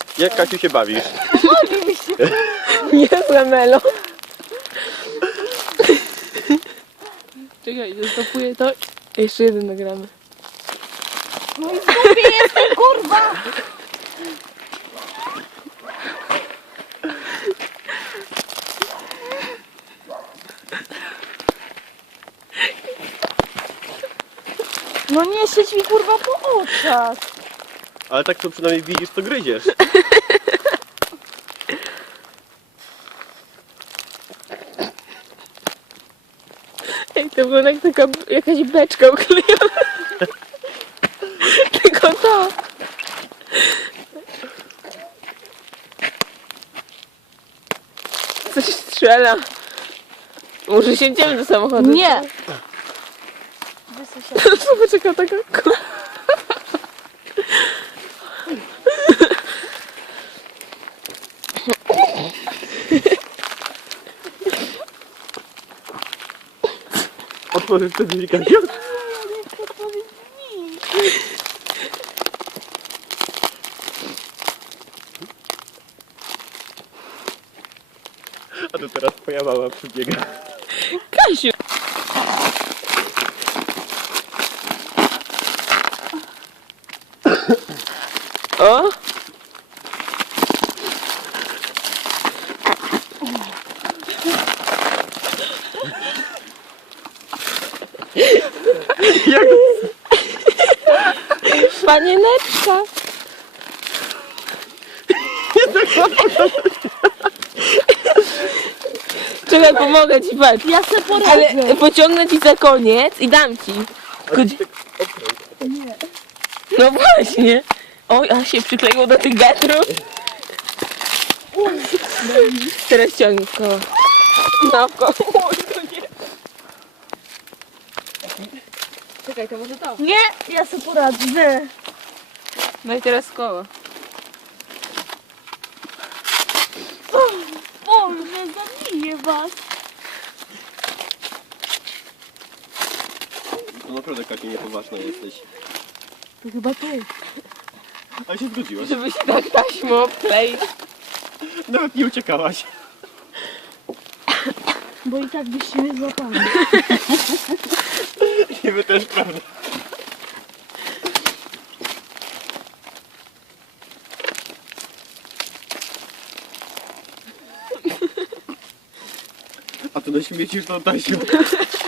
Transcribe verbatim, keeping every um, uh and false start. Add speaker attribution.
Speaker 1: Jak, Kasiu, się bawisz?
Speaker 2: Niezłe melo. Czekaj, zastopuję to. Jeszcze jeden nagramy.
Speaker 3: No i w dupie jestem, kurwa! No nie siedź mi kurwa po oczach.
Speaker 1: Ale tak to przynajmniej widzisz, co gryziesz.
Speaker 2: Ej, to wygląda jak taka jakaś beczka uklejona. Tylko to. Coś strzela. Może siędziemy do samochodu.
Speaker 3: Nie.
Speaker 2: Zobacz jaka taka ku-
Speaker 1: Otworzysz te drzwi, Kasiu? A to teraz twoja mama przybiega.
Speaker 2: Kasiu. O!
Speaker 1: Jak?
Speaker 2: Panieneczka. Czekaj, pomogę ci, patrz.
Speaker 3: Ja se poradzę.
Speaker 2: Ale pociągnę ci za koniec i dam ci. Tylko-
Speaker 3: Nie.
Speaker 2: No właśnie. Oj, a się przykleiło do tych gatrów. Teraz ciągnij w koło. No, w koło. Oj, to nie. Czekaj, to może to.
Speaker 3: Nie, ja se poradzę.
Speaker 2: No i teraz w koło.
Speaker 3: Boże, zabiję was.
Speaker 1: No naprawdę, Kasiu, niepoważna jesteś.
Speaker 3: To chyba ty.
Speaker 1: Ale się zgodziłaś.
Speaker 2: Żeby się tak taśmą obkleić.
Speaker 1: Nawet nie uciekałaś.
Speaker 3: Bo i tak byście mnie złapali.
Speaker 1: Niby też prawda. A ty dośmiecisz tą taśmą.